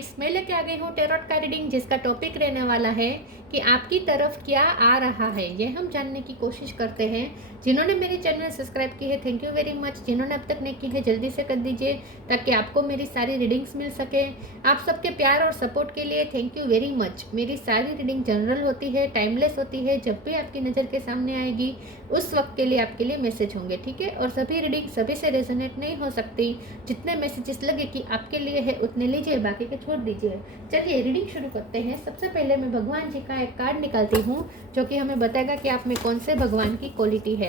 Friends, मैं लेके आ गई हूँ टैरोट का रीडिंग, जिसका टॉपिक रहने वाला है कि आपकी तरफ क्या आ रहा है। यह हम जानने की कोशिश करते हैं। जिन्होंने मेरी चैनल सब्सक्राइब की है, थैंक यू वेरी मच। जिन्होंने अब तक नहीं की है, जल्दी से कर दीजिए ताकि आपको मेरी सारी रीडिंग्स मिल सके। आप सबके प्यार और सपोर्ट के लिए थैंक यू वेरी मच। मेरी सारी रीडिंग जनरल होती है, टाइमलेस होती है। जब भी आपकी नज़र के सामने आएगी उस वक्त के लिए आपके लिए मैसेज होंगे, ठीक है। और सभी रीडिंग सभी से रेजोनेट नहीं हो सकती। जितने मैसेजेस लगे कि आपके लिए है उतने लीजिए, बाकी के छोड़ दीजिए। चलिए रीडिंग शुरू करते हैं। सबसे पहले मैं भगवान जी का एक कार्ड निकालती हूँ जो कि हमें बताएगा कि आप में कौन से भगवान की क्वालिटी है।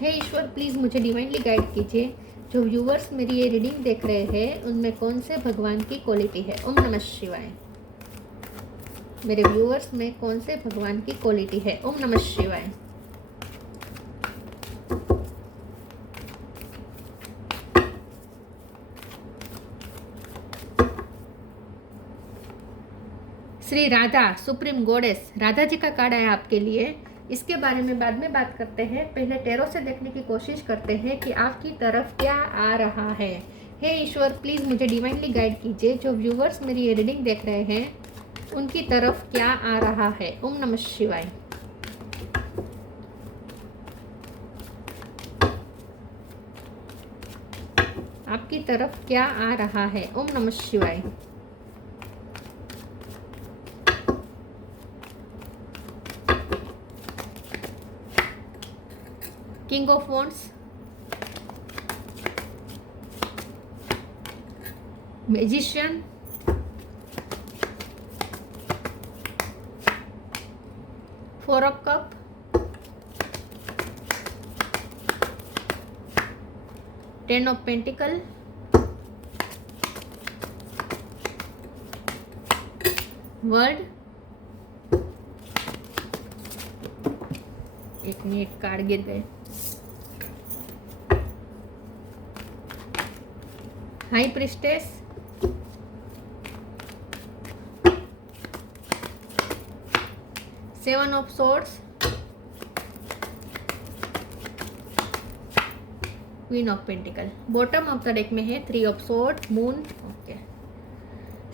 हे ईश्वर, प्लीज़ मुझे डिवाइनली गाइड कीजिए। जो व्यूवर्स मेरी ये रीडिंग देख रहे हैं उनमें कौन से भगवान की क्वालिटी है। ओम नमः शिवाय। मेरे व्यूवर्स में कौन से भगवान की क्वालिटी है। ओम नमः शिवाय। श्री राधा, सुप्रीम गॉडेस राधा जी का कार्ड आया आपके लिए। इसके बारे में बाद में बात करते हैं। पहले टैरो से देखने की कोशिश करते हैं कि आपकी तरफ क्या आ रहा है। हे ईश्वर, प्लीज़ मुझे डिवाइनली गाइड कीजिए। जो व्यूवर्स मेरी ये रीडिंग देख रहे हैं उनकी तरफ क्या आ रहा है। ओम नमः शिवाय। आपकी तरफ क्या आ रहा है। ओम नमः शिवाय। King of wands, magician, four of cup, ten of pentacle, world. एक मिनट, कार्ड गिर गए। High priestess, seven of swords, queen of pentacle. Bottom of the deck में है three of sword, moon. Okay,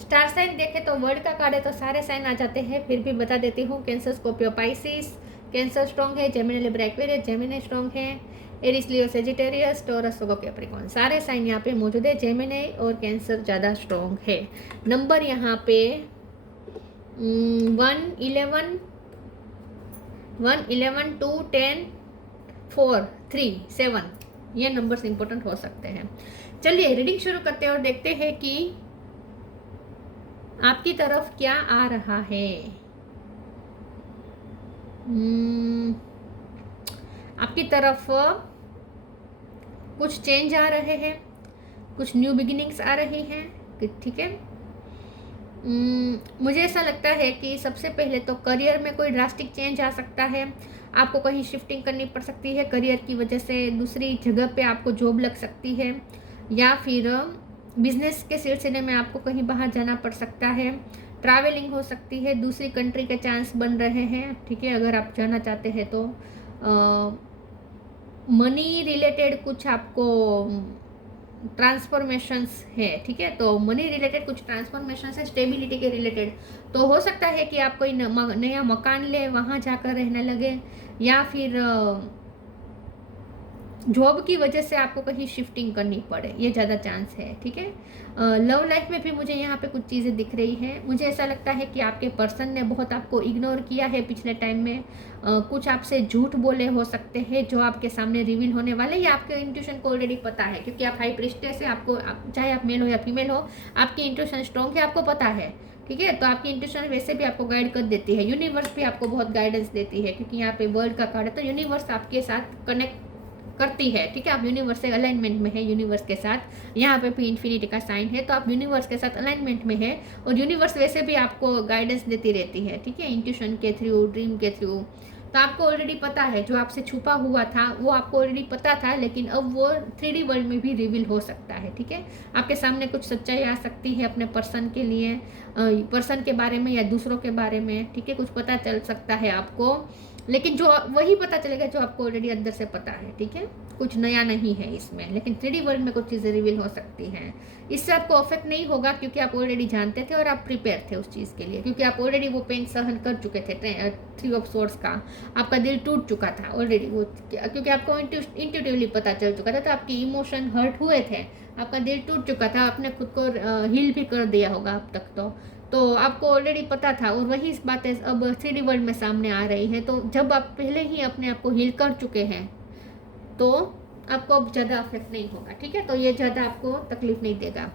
star sign देखे तो word का card है तो सारे साइन आ जाते हैं, फिर भी बता देती हूँ। Cancer, Scorpio, Pisces. Cancer strong है, Gemini, Libra, Aquarius. Gemini strong है, Aries, Leo, Sagittarius, Taurus, Virgo, Capricorn. सारे साइन यहाँ पे मौजूद है। जेमिनी और कैंसर ज़्यादा स्ट्रॉन्ग है। नंबर यहाँ पे 1, 11, 2, 10, 4, 3, 7, ये नंबर्स इंपॉर्टेंट हो सकते हैं। चलिए रीडिंग शुरू करते हैं और देखते हैं कि आपकी तरफ क्या आ रहा है। आपकी तरफ कुछ चेंज आ रहे हैं, कुछ न्यू बिगिनिंग्स आ रही हैं, ठीक है। मुझे ऐसा लगता है कि सबसे पहले तो करियर में कोई ड्रास्टिक चेंज आ सकता है। आपको कहीं शिफ्टिंग करनी पड़ सकती है करियर की वजह से। दूसरी जगह पे आपको जॉब लग सकती है, या फिर बिजनेस के सिलसिले में आपको कहीं बाहर जाना पड़ सकता है। ट्रैवलिंग हो सकती है, दूसरी कंट्री के चांस बन रहे हैं, ठीक है। अगर आप जाना चाहते हैं तो मनी रिलेटेड कुछ आपको ट्रांसफॉर्मेशंस है, ठीक है। तो मनी रिलेटेड कुछ ट्रांसफॉर्मेशंस है, स्टेबिलिटी के रिलेटेड। तो हो सकता है कि आप कोई नया मकान ले, वहाँ जाकर रहने लगे, या फिर जॉब की वजह से आपको कहीं शिफ्टिंग करनी पड़े, ये ज़्यादा चांस है, ठीक है। लव लाइफ में भी मुझे यहाँ पे कुछ चीज़ें दिख रही हैं। मुझे ऐसा लगता है कि आपके पर्सन ने बहुत आपको इग्नोर किया है पिछले टाइम में। कुछ आपसे झूठ बोले हो सकते हैं जो आपके सामने रिवील होने वाले, या आपके इंट्यूशन को ऑलरेडी पता है, क्योंकि आप हाई प्रिस्टेस है। आपको चाहे आप मेल हो या फीमेल हो, आपकी इंट्यूशन स्ट्रॉन्ग है, आपको पता है, ठीक है। तो आपकी इंट्यूशन वैसे भी आपको गाइड कर देती है। यूनिवर्स भी आपको बहुत गाइडेंस देती है, क्योंकि यहाँ पे वर्ल्ड का कार्ड है तो यूनिवर्स आपके साथ कनेक्ट करती है, ठीक है। आप यूनिवर्स से अलाइनमेंट में है, यूनिवर्स के साथ। यहाँ पे भी इन्फिनिटी का साइन है, तो आप यूनिवर्स के साथ अलाइनमेंट में है। और यूनिवर्स वैसे भी आपको गाइडेंस देती रहती है, ठीक है, इंट्यूशन के थ्रू, ड्रीम के थ्रू। तो आपको ऑलरेडी पता है, जो आपसे छुपा हुआ था वो आपको ऑलरेडी पता था, लेकिन अब वो 3D वर्ल्ड में भी रिवील हो सकता है, ठीक है। आपके सामने कुछ सच्चाई आ सकती है अपने पर्सन के लिए, पर्सन के बारे में या दूसरों के बारे में, ठीक है। कुछ पता चल सकता है आपको। लेकिन जो वही पता चलेगा जो आपको ऑलरेडी अंदर से पता है, ठीक है। कुछ नया नहीं है इसमें, लेकिन 3D वर्ल्ड में कुछ चीज़ें रिवील हो सकती हैं। इससे आपको अफेक्ट नहीं होगा क्योंकि आप ऑलरेडी जानते थे और आप प्रिपेयर थे उस चीज़ के लिए, क्योंकि आप ऑलरेडी वो पेन सहन कर चुके थे। 3 ऑफ सोर्ड्स का आपका दिल टूट चुका था ऑलरेडी, वो क्योंकि आपको इंट्यूटिवली पता चल चुका था, तो आपकी इमोशन हर्ट हुए थे, आपका दिल टूट चुका था, आपने खुद को हील भी कर दिया होगा अब तक तो आपको ऑलरेडी पता था। और वही बातें अब 3D वर्ल्ड में सामने आ रही है। तो जब आप पहले ही अपने आप को हील कर चुके हैं तो आपको अब ज़्यादा अफेक्ट नहीं होगा, ठीक है। तो ये ज़्यादा आपको तकलीफ नहीं देगा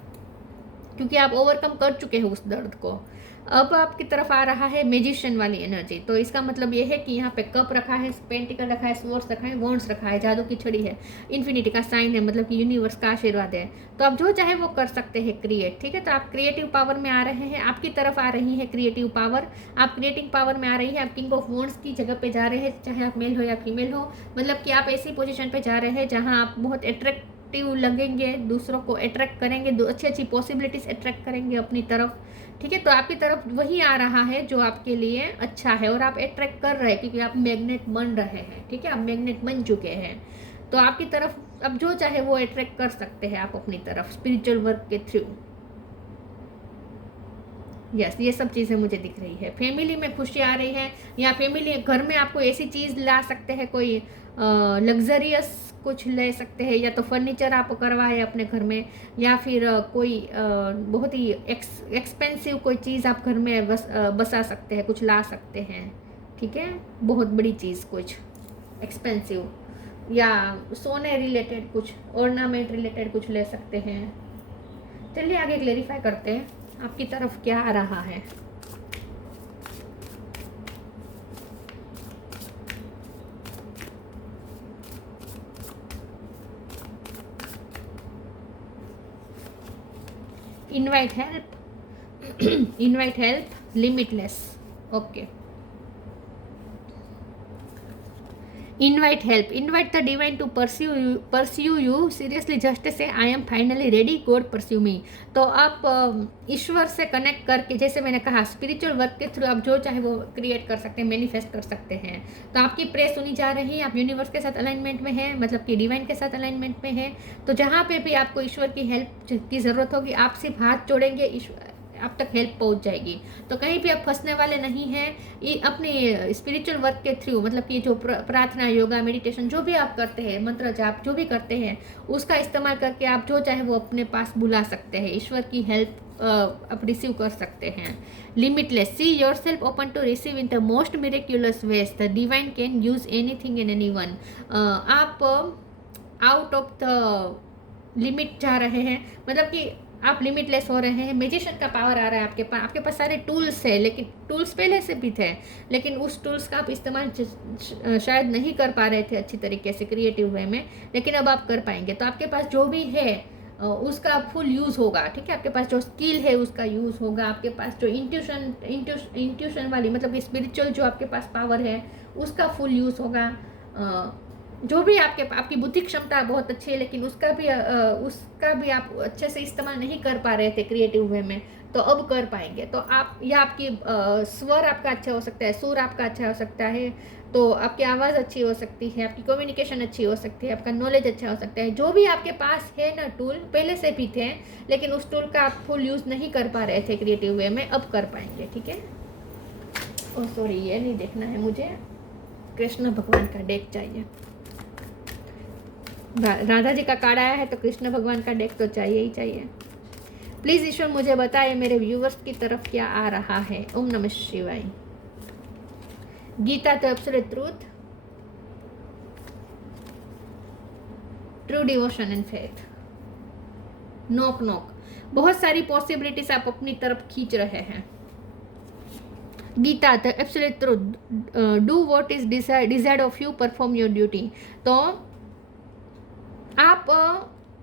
क्योंकि आप ओवरकम कर चुके हैं उस दर्द को। अब आपकी तरफ आ रहा है मैजिशियन वाली एनर्जी। तो इसका मतलब ये है कि यहाँ पे कप रखा है, पेंटिकल रखा है, स्वॉर्ड्स रखा है, वॉन्ड्स रखा है, जादू की छड़ी है, इन्फिनिटी का साइन है, मतलब कि यूनिवर्स का आशीर्वाद है। तो आप जो चाहे वो कर सकते हैं क्रिएट, ठीक है। तो आप क्रिएटिव पावर में आ रहे हैं, आपकी तरफ आ रही है क्रिएटिव पावर, आप क्रिएटिव पावर में आ रही है। आप किंग ऑफ वॉन्ड्स की जगह पे जा रहे हैं, चाहे आप मेल हो या फीमेल हो, मतलब कि आप ऐसी पोजिशन पे जा रहे हैं जहाँ आप बहुत अट्रैक्टिव लगेंगे, दूसरों को अट्रैक्ट करेंगे, अच्छी अच्छी पॉसिबिलिटीज अट्रैक्ट करेंगे अपनी तरफ, ठीक है। तो आपकी तरफ वही आ रहा है जो आपके लिए अच्छा है और आप अट्रैक्ट कर रहे हैं क्योंकि आप मैग्नेट बन रहे हैं, ठीक है। आप मैग्नेट बन चुके हैं तो आपकी तरफ अब जो चाहे वो अट्रैक्ट कर सकते हैं आप अपनी तरफ स्पिरिचुअल वर्क के थ्रू। यस, ये सब चीज़ें मुझे दिख रही है। फैमिली में खुशी आ रही है, या फैमिली घर में आपको ऐसी चीज़ ला सकते हैं, कोई लग्जरियस कुछ ले सकते हैं, या तो फर्नीचर आप करवाए अपने घर में, या फिर कोई बहुत ही एक्सपेंसिव कोई चीज़ आप घर में बसा सकते हैं, कुछ ला सकते हैं, ठीक है। बहुत बड़ी चीज़ कुछ एक्सपेंसिव, या सोने रिलेटेड कुछ, ऑर्नामेंट रिलेटेड कुछ ले सकते हैं। चलिए आगे क्लेरिफाई करते हैं आपकी तरफ क्या आ रहा है। Invite help invite help, limitless, okay. Invite help, invite the divine to pursue you seriously, just say I am finally ready, God pursue me। तो आप ईश्वर से कनेक्ट करके, जैसे मैंने कहा स्पिरिचुअल वर्क के थ्रू आप जो चाहे वो क्रिएट कर सकते हैं, मैनिफेस्ट कर सकते हैं। तो आपकी प्रे सुनी जा रही है, आप यूनिवर्स के साथ अलाइनमेंट में है, मतलब कि डिवाइन के साथ अलाइनमेंट में है। तो जहाँ पे भी आपको ईश्वर की हेल्प की ज़रूरत होगी, आप सिर्फ हाथ जोड़ेंगे, आप तक हेल्प पहुंच जाएगी। तो कहीं भी आप फंसने वाले नहीं हैं। ये अपने स्पिरिचुअल वर्क के थ्रू, मतलब कि जो प्रार्थना, योगा, मेडिटेशन जो भी आप करते हैं, मंत्र जाप जो भी करते हैं, उसका इस्तेमाल करके आप जो चाहे वो अपने पास बुला सकते हैं। ईश्वर की हेल्प आप रिसीव कर सकते हैं। Limitless, see yourself open to receive in the most miraculous ways, the divine can use anything and anyone. आप आउट ऑफ द लिमिट जा रहे हैं, मतलब कि आप लिमिटलेस हो रहे हैं। मैजिशियन का पावर आ रहा है आपके पास सारे टूल्स है, लेकिन टूल्स पहले से भी थे, लेकिन उस टूल्स का आप इस्तेमाल शायद नहीं कर पा रहे थे अच्छी तरीके से क्रिएटिव वे में, लेकिन अब आप कर पाएंगे। तो आपके पास जो भी है उसका फुल यूज़ होगा, ठीक है। आपके पास जो स्किल है उसका यूज़ होगा, आपके पास जो इंट्यूशन वाली, मतलब स्पिरिचुअल जो आपके पास पावर है उसका फुल यूज़ होगा। जो भी आपकी बुद्धि क्षमता बहुत अच्छी है, लेकिन उसका भी आप अच्छे से इस्तेमाल नहीं कर पा रहे थे क्रिएटिव वे में, तो अब कर पाएंगे। तो आप, या आपकी स्वर आपका अच्छा हो सकता है, सुर आपका अच्छा हो सकता है, तो आपकी आवाज़ अच्छी हो सकती है, आपकी कम्युनिकेशन अच्छी हो सकती है, आपका नॉलेज अच्छा हो सकता है। जो भी आपके पास है ना टूल, पहले से भी थे, लेकिन उस टूल का आप फुल यूज़ नहीं कर पा रहे थे क्रिएटिव वे में, अब कर पाएंगे, ठीक है। ओह सॉरी, ये नहीं देखना है मुझे, कृष्ण भगवान का डेक चाहिए। राधा जी का कार्ड आया है तो कृष्ण भगवान का डेक तो चाहिए ही चाहिए। प्लीज़ ईश्वर मुझे बताए मेरे व्यूवर्स की तरफ क्या आ रहा है। ओम नमः शिवाय। गीता तो absolute truth, true devotion and faith, knock knock, बहुत सारी पॉसिबिलिटीज आप अपनी तरफ खींच रहे हैं। Gita the absolute truth, do what is desired of you, perform your duty. तो आप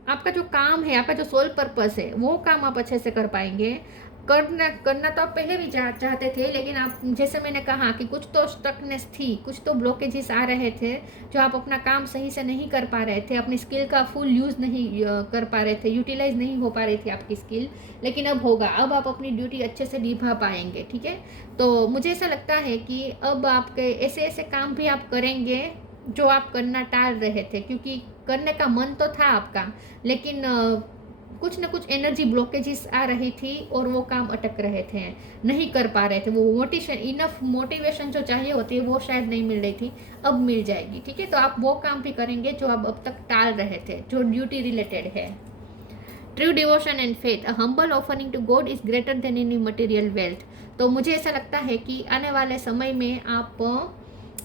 आपका जो काम है, आपका जो सोल पर्पस है, वो काम आप अच्छे से कर पाएंगे। करना तो आप पहले भी चाहते थे, लेकिन आप, जैसे मैंने कहा कि कुछ तो स्टकनेस थी, कुछ तो ब्लॉकेजेस आ रहे थे, जो आप अपना काम सही से नहीं कर पा रहे थे, अपनी स्किल का फुल यूज़ नहीं कर पा रहे थे, यूटिलाइज नहीं हो पा रही थी आपकी स्किल। लेकिन अब होगा, अब आप अपनी ड्यूटी अच्छे से निभा पाएंगे, ठीक है। तो मुझे ऐसा लगता है कि अब आपके ऐसे ऐसे काम भी आप करेंगे जो आप करना टाल रहे थे, क्योंकि करने का मन तो था आपका, लेकिन कुछ ना कुछ एनर्जी ब्लॉकेजेस आ रही थी और वो काम अटक रहे थे, नहीं कर पा रहे थे। वो मोटिवेशन, इनफ मोटिवेशन जो चाहिए होती है वो शायद नहीं मिल रही थी, अब मिल जाएगी, ठीक है। तो आप वो काम भी करेंगे जो आप अब तक टाल रहे थे, जो ड्यूटी रिलेटेड है। True devotion and faith, a humble offering to God is greater than any material wealth. तो मुझे ऐसा लगता है कि आने वाले समय में आप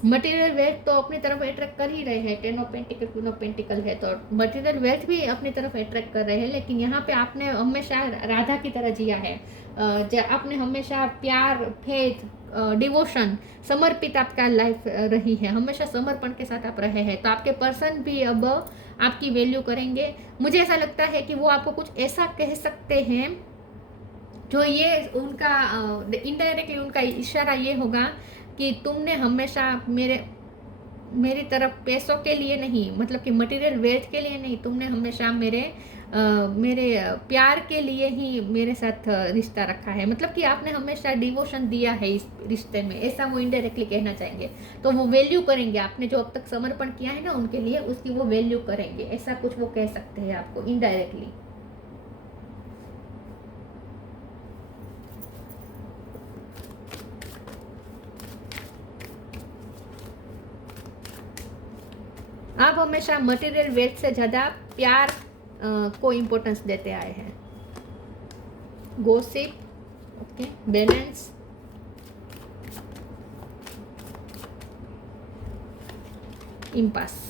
मटेरियल वेल्थ तो अपनी तरफ अट्रैक्ट कर ही रहे हैं, 10 of pentacle, queen of pentacle है, तो मटेरियल वेल्थ भी अपनी तरफ अट्रैक्ट कर रहे हैं। लेकिन यहाँ पे आपने हमेशा राधा की तरह जिया है, आपने हमेशा प्यार, फेथ, डिवोशन, समर्पित आपका लाइफ रही है, हमेशा समर्पण के साथ आप रहे हैं। तो आपके पर्सन भी अब आपकी वैल्यू करेंगे। मुझे ऐसा लगता है कि वो आपको कुछ ऐसा कह सकते हैं जो ये उनका इनडायरेक्टली उनका इशारा ये होगा कि तुमने हमेशा मेरी तरफ पैसों के लिए नहीं, मतलब कि मटेरियल वेल्थ के लिए नहीं, तुमने हमेशा मेरे प्यार के लिए ही मेरे साथ रिश्ता रखा है, मतलब कि आपने हमेशा डिवोशन दिया है इस रिश्ते में, ऐसा वो इनडायरेक्टली कहना चाहेंगे। तो वो वैल्यू करेंगे, आपने जो अब तक समर्पण किया है ना उनके लिए, उसकी वो वैल्यू करेंगे, ऐसा कुछ वो कह सकते हैं आपको इनडायरेक्टली। आप हमेशा मटेरियल वेल्थ से ज़्यादा प्यार को इम्पोर्टेंस देते आए हैं। Gossip, okay, balance, impasse.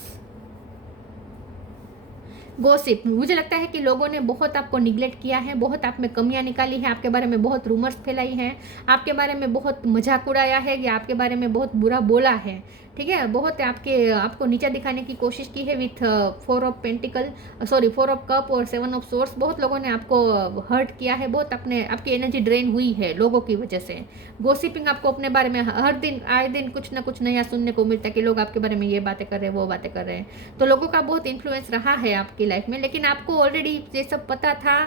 Gossip, मुझे लगता है कि लोगों ने बहुत आपको निगलेक्ट किया है, बहुत आप में कमियां निकाली है, आपके बारे में बहुत रूमर्स फैलाई हैं, आपके बारे में बहुत मजाक उड़ाया है, या आपके बारे में बहुत बुरा बोला है, ठीक है। बहुत आपको नीचा दिखाने की कोशिश की है with 4 of pentacle, sorry 4 of cup और 7 ऑफ सोर्स। बहुत लोगों ने आपको हर्ट किया है, बहुत आपकी एनर्जी ड्रेन हुई है लोगों की वजह से। गॉसिपिंग, आपको अपने बारे में हर दिन आए दिन कुछ ना कुछ नया सुनने को मिलता है कि लोग आपके बारे में ये बातें कर रहे हैं, वो बातें कर रहे हैं। तो लोगों का बहुत इन्फ्लुएंस रहा है आपकी लाइफ में, लेकिन आपको ऑलरेडी ये सब पता था।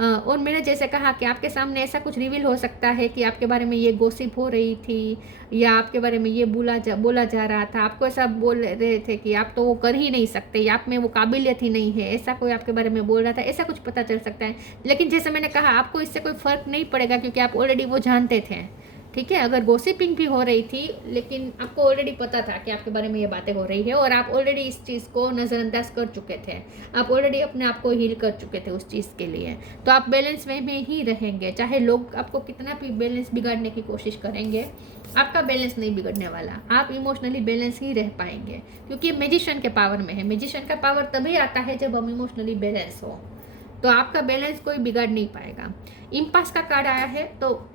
और मैंने जैसे कहा कि आपके सामने ऐसा कुछ रिवील हो सकता है कि आपके बारे में ये गॉसिप हो रही थी, या आपके बारे में ये बोला जा रहा था, आपको ऐसा बोल रहे थे कि आप तो वो कर ही नहीं सकते, या आप में वो काबिलियत ही नहीं है, ऐसा कोई आपके बारे में बोल रहा था, ऐसा कुछ पता चल सकता है। लेकिन जैसे मैंने कहा, आपको इससे कोई फ़र्क नहीं पड़ेगा, क्योंकि आप ऑलरेडी वो जानते थे, ठीक है। अगर गॉसिपिंग भी हो रही थी, लेकिन आपको ऑलरेडी पता था कि आपके बारे में ये बातें हो रही है, और आप ऑलरेडी इस चीज़ को नज़रअंदाज कर चुके थे, आप ऑलरेडी अपने आप को हील कर चुके थे उस चीज़ के लिए। तो आप बैलेंस वे में ही रहेंगे, चाहे लोग आपको कितना भी बैलेंस बिगाड़ने की कोशिश करेंगे, आपका बैलेंस नहीं बिगड़ने वाला, आप इमोशनली बैलेंस ही रह पाएंगे, क्योंकि मैजिशियन के पावर में है। मैजिशियन का पावर तभी आता है जब हम इमोशनली बैलेंस हो, तो आपका बैलेंस कोई बिगाड़ नहीं पाएगा। इम्पास का कार्ड आया है, तो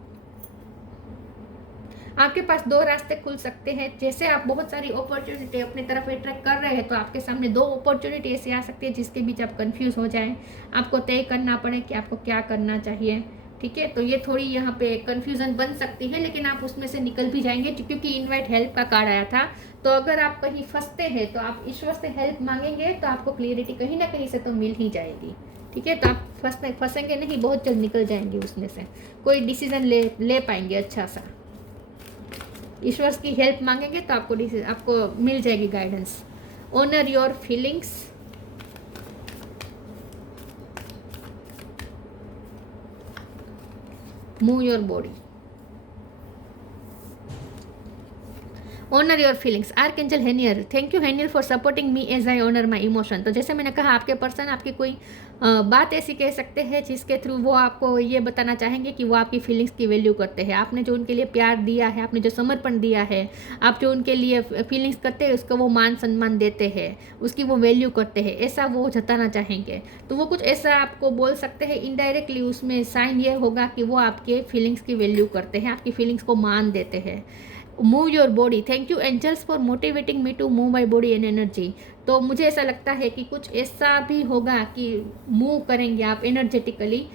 आपके पास 2 रास्ते खुल सकते हैं। जैसे आप बहुत सारी अपॉर्चुनिटी अपनी तरफ अट्रैक्ट कर रहे हैं, तो आपके सामने 2 अपॉर्चुनिटी ऐसी आ सकती है जिसके बीच आप कंफ्यूज हो जाएं, आपको तय करना पड़े कि आपको क्या करना चाहिए, ठीक है। तो ये थोड़ी यहाँ पे कंफ्यूजन बन सकती है, लेकिन आप उसमें से निकल भी जाएंगे, क्योंकि इनवाइट हेल्प का कार्ड आया था। तो अगर आप कहीं फंसते हैं तो आप ईश्वर से हेल्प मांगेंगे, तो आपको क्लियरिटी कहीं ना कहीं से तो मिल ही जाएगी, ठीक है। तो आप फंसेंगे नहीं, बहुत जल्द निकल जाएंगे उसमें से, कोई डिसीजन ले पाएंगे अच्छा सा। ईश्वर की हेल्प मांगेंगे तो आपको मिल जाएगी guidance. Honour your feelings, move your body, honour your feelings. Archangel Haniel, thank you Haniel for supporting me as I honour my emotion. तो जैसे मैंने कहा, आपके पर्सन आपकी कोई बात ऐसी कह सकते हैं जिसके थ्रू वो आपको ये बताना चाहेंगे कि वो आपकी फीलिंग्स की वैल्यू करते हैं। आपने जो उनके लिए प्यार दिया है, आपने जो समर्पण दिया है, आप जो उनके लिए फीलिंग्स करते हैं, उसका वो मान सम्मान देते हैं, उसकी वो वैल्यू करते हैं, ऐसा वो जताना चाहेंगे। तो वो कुछ ऐसा आपको बोल सकते हैं इनडायरेक्टली, उसमें साइन ये होगा कि वो आपके फीलिंग्स की वैल्यू करते हैं, आपकी फीलिंग्स को मान देते हैं। Move your body, thank you angels for motivating me to move my body and energy. तो मुझे ऐसा लगता है कि कुछ ऐसा भी होगा कि मूव करेंगे आप एनर्जेटिकली,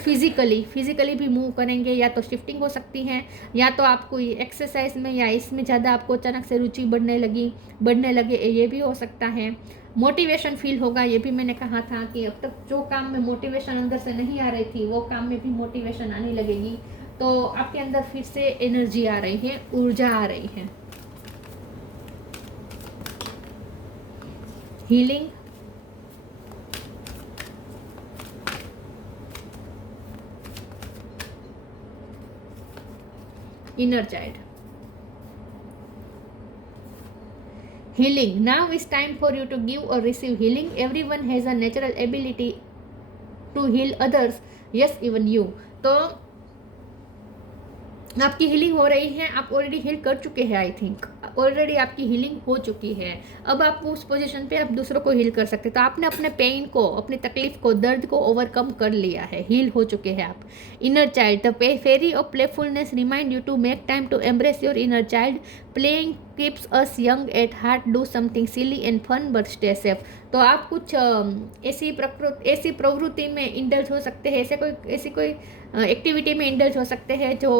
फिजिकली भी मूव करेंगे, या तो शिफ्टिंग हो सकती है, या तो आप कोई एक्सरसाइज में या इसमें ज़्यादा आपको अचानक से रुचि बढ़ने लगे, ये भी हो सकता है। मोटिवेशन फील होगा, ये भी मैंने कहा था कि अब तक जो काम में मोटिवेशन अंदर से नहीं आ रही थी वो काम में भी मोटिवेशन आने लगेगी। तो आपके अंदर फिर से एनर्जी आ रही है, ऊर्जा आ रही है। Healing, inner child. Healing. Now is time for you to give or receive healing. Everyone has a natural ability to heal others. Yes, even you. तो आपकी हीलिंग हो रही है, आप ऑलरेडी हील कर चुके हैं, आई थिंक ऑलरेडी आपकी हीलिंग हो चुकी है। अब आप उस पोजीशन पे आप दूसरों को हील कर सकते हैं। तो आपने अपने पेन को, अपनी तकलीफ को, दर्द को ओवरकम कर लिया है, हील हो चुके हैं आप। Inner child, the fairy of playfulness remind you to make time to embrace your inner child. Playing keeps us young at heart, do something silly and fun but stay safe. तो आप कुछ ऐसी प्रवृत्ति में इंडल्ज हो सकते हैं, ऐसी कोई एक्टिविटी में इंडल्ज हो सकते हैं जो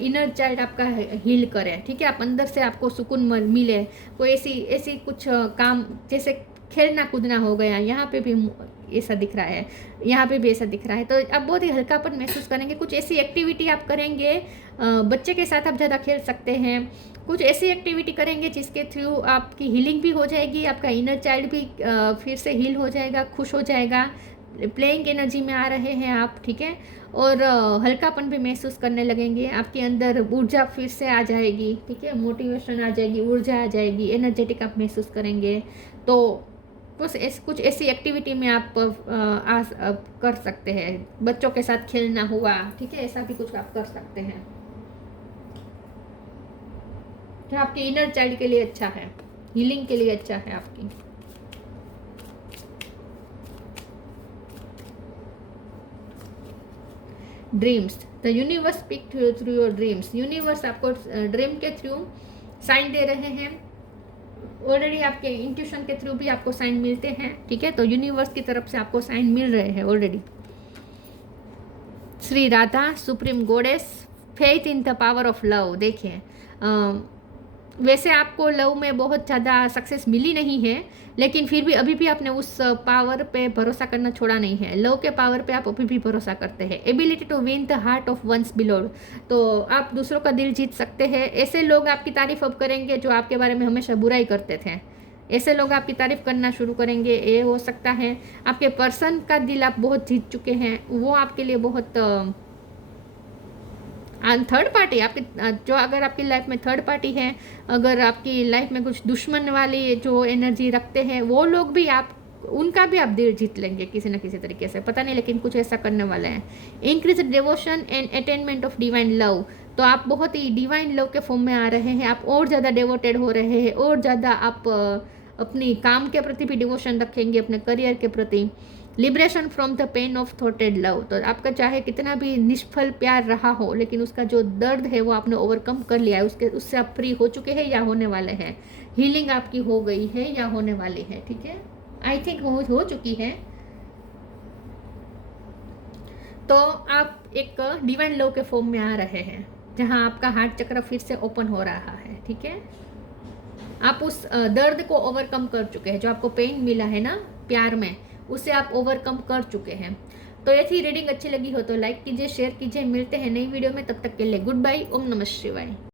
इनर चाइल्ड आपका हील करे, ठीक है। आप अंदर से आपको सुकून मिले, कोई ऐसी कुछ काम, जैसे खेलना कूदना हो गया, यहाँ पे भी ऐसा दिख रहा है, यहाँ पे भी ऐसा दिख रहा है। तो आप बहुत ही हल्कापन महसूस करेंगे। कुछ ऐसी एक्टिविटी आप करेंगे, बच्चे के साथ आप ज़्यादा खेल सकते हैं। कुछ ऐसी एक्टिविटी करेंगे जिसके थ्रू आपकी हीलिंग भी हो जाएगी, आपका इनर चाइल्ड भी फिर से हील हो जाएगा, खुश हो जाएगा। प्लेइंग एनर्जी में आ रहे हैं आप, ठीक है। और हल्कापन भी महसूस करने लगेंगे, आपके अंदर ऊर्जा फिर से आ जाएगी, ठीक है। मोटिवेशन आ जाएगी, ऊर्जा आ जाएगी, एनर्जेटिक आप महसूस करेंगे। तो कुछ ऐसी एक्टिविटी में आप कर सकते हैं। बच्चों के साथ खेलना हुआ, ठीक है, ऐसा भी कुछ आप कर सकते हैं जो आपके इनर चाइल्ड के लिए अच्छा है, हीलिंग के लिए अच्छा है आपकी। Dreams, the universe speak through your dreams. Universe आपको ड्रीम के थ्रू साइन दे रहे हैं। ऑलरेडी आपके इंट्यूशन के थ्रू भी आपको साइन मिलते हैं, ठीक है। तो यूनिवर्स की तरफ से आपको साइन मिल रहे हैं already. Shri Radha, supreme goddess, faith in the power of love. देखिए, वैसे आपको लव में बहुत ज़्यादा सक्सेस मिली नहीं है, लेकिन फिर भी अभी भी आपने उस पावर पे भरोसा करना छोड़ा नहीं है। लव के पावर पे आप अभी भी भरोसा करते हैं। Ability to win the heart of one's beloved, तो आप दूसरों का दिल जीत सकते हैं। ऐसे लोग आपकी तारीफ अब करेंगे जो आपके बारे में हमेशा बुराई करते थे, ऐसे लोग आपकी तारीफ करना शुरू करेंगे। ये हो सकता है आपके पर्सन का दिल आप बहुत जीत चुके हैं, वो आपके लिए बहुत थर्ड पार्टी आपके, जो अगर आपकी लाइफ में थर्ड पार्टी है, अगर आपकी लाइफ में कुछ दुश्मन वाली जो एनर्जी रखते हैं, वो लोग भी उनका भी आप दिल जीत लेंगे किसी न किसी तरीके से, पता नहीं, लेकिन कुछ ऐसा करने वाले हैं। Increase devotion and attainment of divine love, तो आप बहुत ही डिवाइन लव के फॉर्म में आ रहे हैं। आप और ज़्यादा डिवोटेड हो रहे हैं, और ज़्यादा आप अपनी काम के प्रति भी डिवोशन रखेंगे, अपने करियर के प्रति। Liberation from the pain of थॉटेड लव, तो आपका चाहे कितना भी निष्फल प्यार रहा हो, लेकिन उसका जो दर्द है वो आपने ओवरकम कर लिया है, उससे आप फ्री हो चुके हैं या होने वाले हैं। हीलिंग आपकी हो गई है या होने वाली है, ठीक है। आई थिंक हो चुकी है। तो आप एक डिवाइन लव के फॉर्म में आ रहे हैं, जहां आपका हार्ट चक्र फिर से ओपन हो रहा है, ठीक है। आप उस दर्द को ओवरकम कर चुके हैं, जो आपको पेन मिला है ना प्यार में, उसे आप ओवरकम कर चुके हैं। तो ऐसी रीडिंग अच्छी लगी हो तो लाइक कीजिए, शेयर कीजिए। मिलते हैं नई वीडियो में, तब तक के लिए गुड बाय। ओम नमः शिवाय।